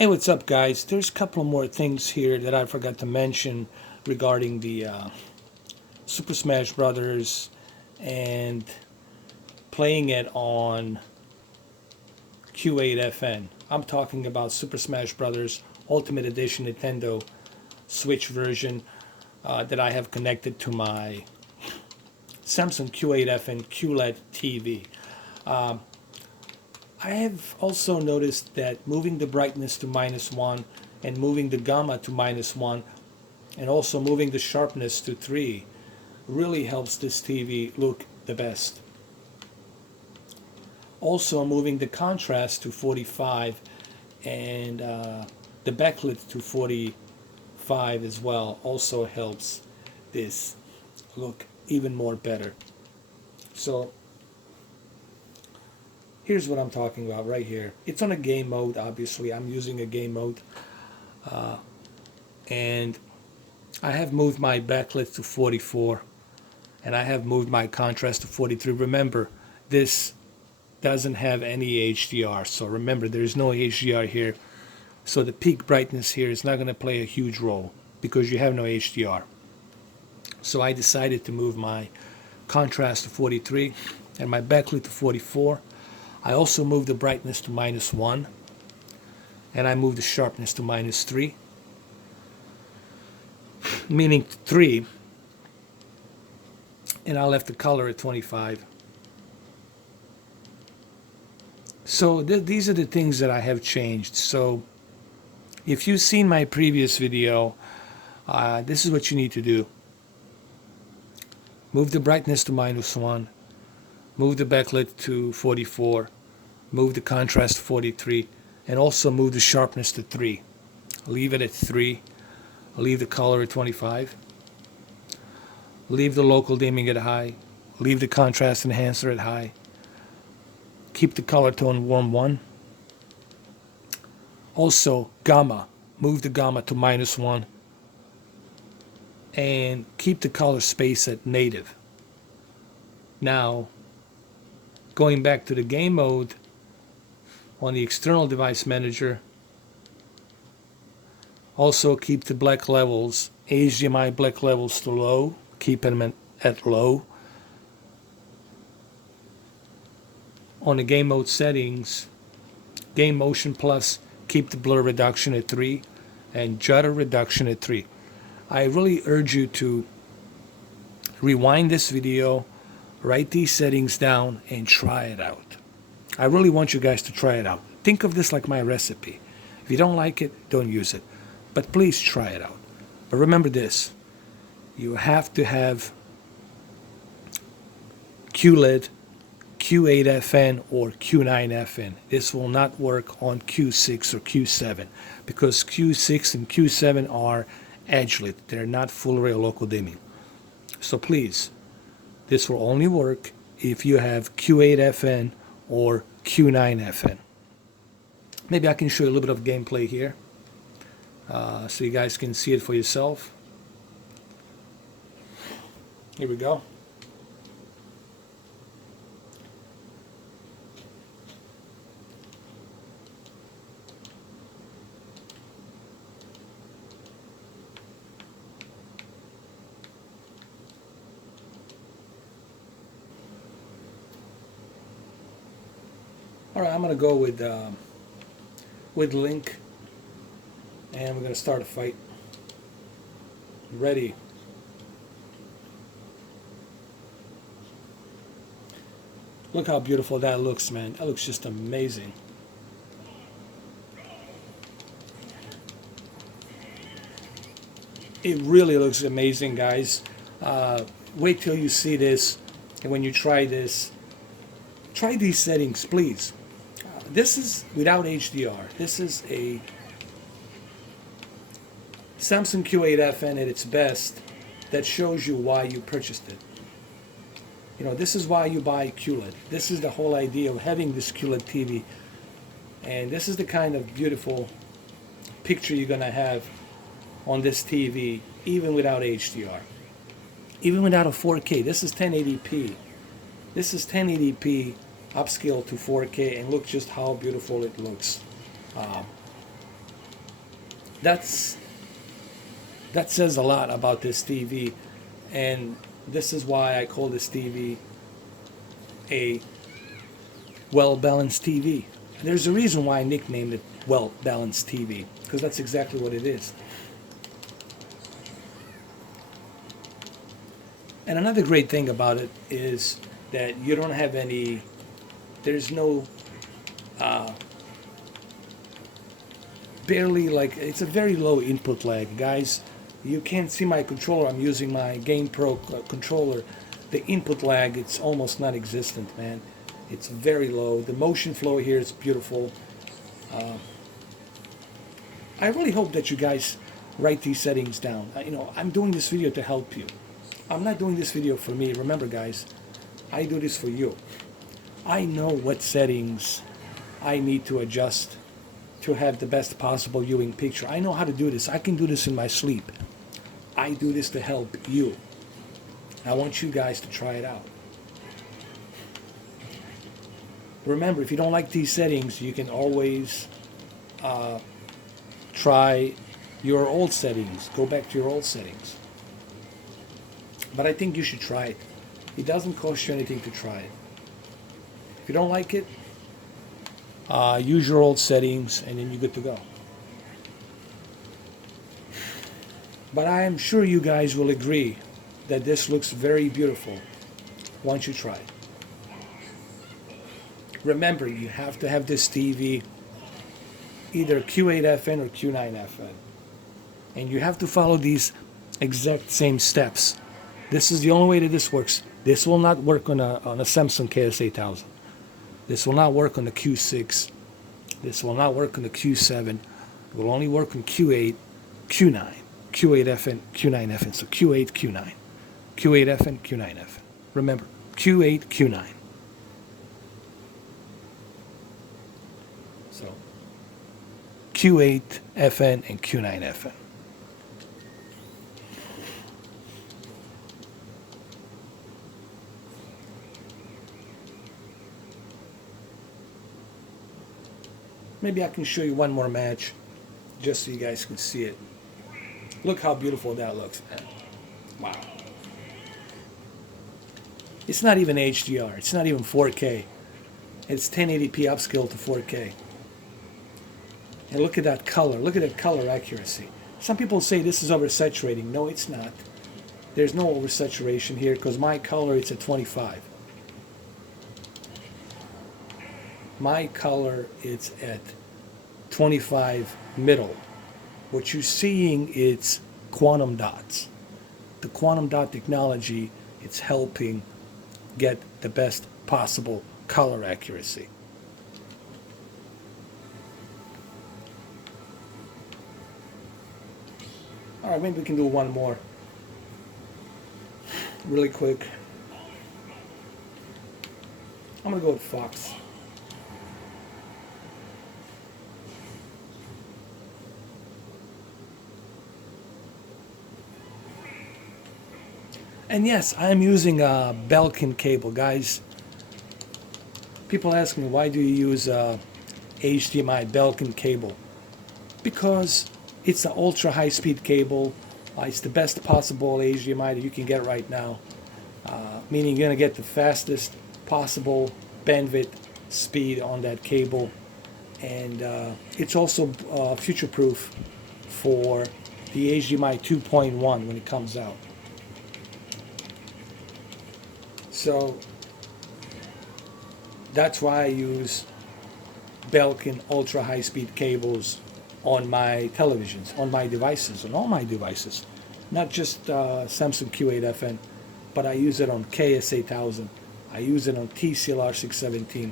Hey, what's up, guys? There's a couple more things here that I forgot to mention regarding the Super Smash Brothers and playing it on Q8fn. I'm talking about Super Smash Brothers Ultimate Edition Nintendo Switch version that I have connected to my Samsung Q8fn Qled TV. I have also noticed that moving the brightness to -1 and moving the gamma to -1 and also moving the sharpness to 3 really helps this TV look the best. Also moving the contrast to 45 and the backlit to 45 as well also helps this look even more better. So here's what I'm talking about right here. It's on a game mode, obviously. I'm using a game mode. And I have moved my backlit to 44. And I have moved my contrast to 43. Remember, this doesn't have any HDR. So remember, there's no HDR here. So the peak brightness here is not going to play a huge role because you have no HDR. So I decided to move my contrast to 43 and my backlit to 44. I also moved the brightness to -1 and I moved the sharpness to -3, meaning 3, and I left the color at 25. So these are the things that I have changed. So if you've seen my previous video, this is what you need to do. Move the brightness to -1, move the backlit to 44, move the contrast to 43, and also move the sharpness to 3. Leave it at 3. Leave the color at 25. Leave the local dimming at high. Leave the contrast enhancer at high. Keep the color tone warm 1. Also, gamma. Move the gamma to -1. And keep the color space at native. Now, going back to the game mode, on the external device manager, also keep the black levels, HDMI black levels to low, keep them at low. On the game mode settings, game motion plus, keep the blur reduction at 3 and judder reduction at 3. I really urge you to rewind this video, write these settings down, and try it out. I really want you guys to try it out. Think of this like my recipe. If you don't like it, don't use it. But please try it out. But remember this. You have to have QLED, Q8fn, or Q9fn. This will not work on Q6 or Q7 because Q6 and Q7 are edge-lit. They're not full array local dimming. So please, this will only work if you have Q8fn or Q9fn. Maybe I can show you a little bit of gameplay here so you guys can see it for yourself. Here we go. All right, I'm going to go with Link, and we're going to start a fight. Ready. Look how beautiful that looks, man. That looks just amazing. It really looks amazing, guys. Wait till you see this, and when you try this, try these settings, please. This is without HDR. This is a Samsung Q8fn at its best that shows you why you purchased it. You know, this is why you buy QLED. This is the whole idea of having this QLED TV. And this is the kind of beautiful picture you're going to have on this TV, even without HDR. Even without a 4K. This is 1080p. This is 1080p upscale to 4K, and look just how beautiful it looks. That's that says a lot about this TV, and this is why I call this TV a well-balanced TV. There's a reason why I nicknamed it well-balanced TV, because that's exactly what it is. And another great thing about it is that you don't have any, there's no, barely, like, it's a very low input lag. Guys, you can't see my controller. I'm using my Game Pro controller. The input lag, it's almost non-existent, man. It's very low. The motion flow here is beautiful. I really hope that you guys write these settings down. I'm doing this video to help you. I'm not doing this video for me. Remember, guys, I do this for you. I know what settings I need to adjust to have the best possible viewing picture. I know how to do this. I can do this in my sleep. I do this to help you. I want you guys to try it out. Remember, if you don't like these settings, you can always try your old settings. Go back to your old settings. But I think you should try it. It doesn't cost you anything to try it. If you don't like it, use your old settings and then you're good to go. But I am sure you guys will agree that this looks very beautiful once you try it. Remember, you have to have this TV either Q8fn or Q9fn. And you have to follow these exact same steps. This is the only way that this works. This will not work on a Samsung KS8000. This will not work on the Q6. This will not work on the Q7. It will only work on Q8, Q9, Q8fn, Q9fn. So Q8, Q9, Q8fn, Q9fn. Remember, Q8, Q9. So Q8fn and Q9fn. Maybe I can show you one more match just so you guys can see it. Look how beautiful that looks, man. Wow. It's not even HDR. It's not even 4K. It's 1080p upscale to 4K. And look at that color. Look at that color accuracy. Some people say this is oversaturating. No, it's not. There's no oversaturation here because my color is at 25. My color is at 25 middle. What you're seeing is quantum dots. The quantum dot technology, it's helping get the best possible color accuracy. All right, maybe we can do one more really quick. I'm gonna go with Fox. And yes, I am using a Belkin cable, guys. People ask me, why do you use HDMI Belkin cable? Because it's an ultra high-speed cable. It's the best possible HDMI that you can get right now, meaning you're going to get the fastest possible bandwidth speed on that cable. And it's also future-proof for the HDMI 2.1 when it comes out. So that's why I use Belkin ultra high-speed cables on my televisions, on my devices, on all my devices. Not just Samsung Q8fn, but I use it on KS8000. I use it on TCLR 617.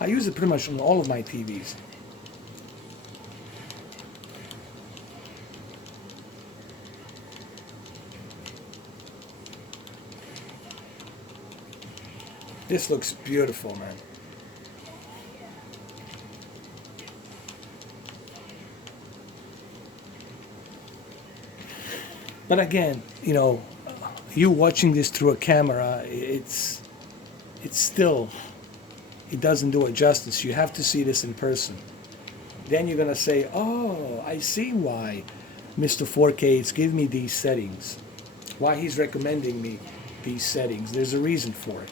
I use it pretty much on all of my TVs. This looks beautiful, man. But again, you watching this through a camera, it's still, it doesn't do it justice. You have to see this in person. then you're gonna say, oh, I see why Mr. 4K is giving me these settings, why he's recommending me these settings. There's a reason for it.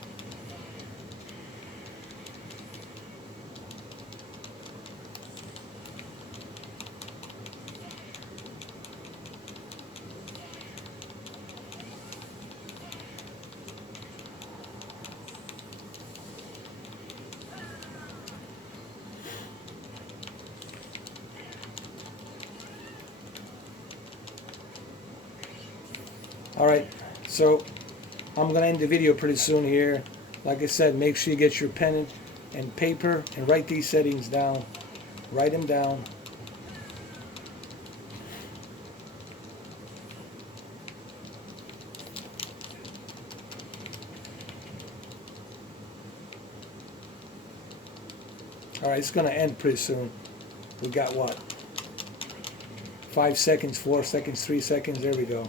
Alright, so I'm going to end the video pretty soon here. Like I said, make sure you get your pen and paper and write these settings down. Write them down. Alright, it's going to end pretty soon. We got what? 5 seconds, 4 seconds, 3 seconds. There we go.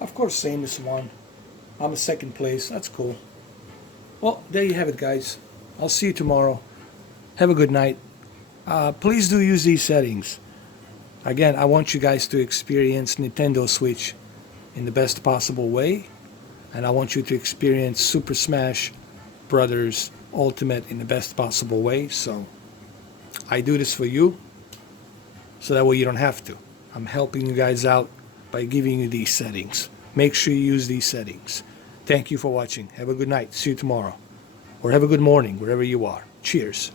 Of course, same as one. I'm a second place. That's cool. Well, there you have it, guys. I'll see you tomorrow. Have a good night. Please do use these settings. Again, I want you guys to experience Nintendo Switch in the best possible way. And I want you to experience Super Smash Brothers Ultimate in the best possible way. So I do this for you, so that way you don't have to. I'm helping you guys out by giving you these settings. Make sure you use these settings. Thank you for watching. Have a good night. See you tomorrow. Or have a good morning, wherever you are. Cheers.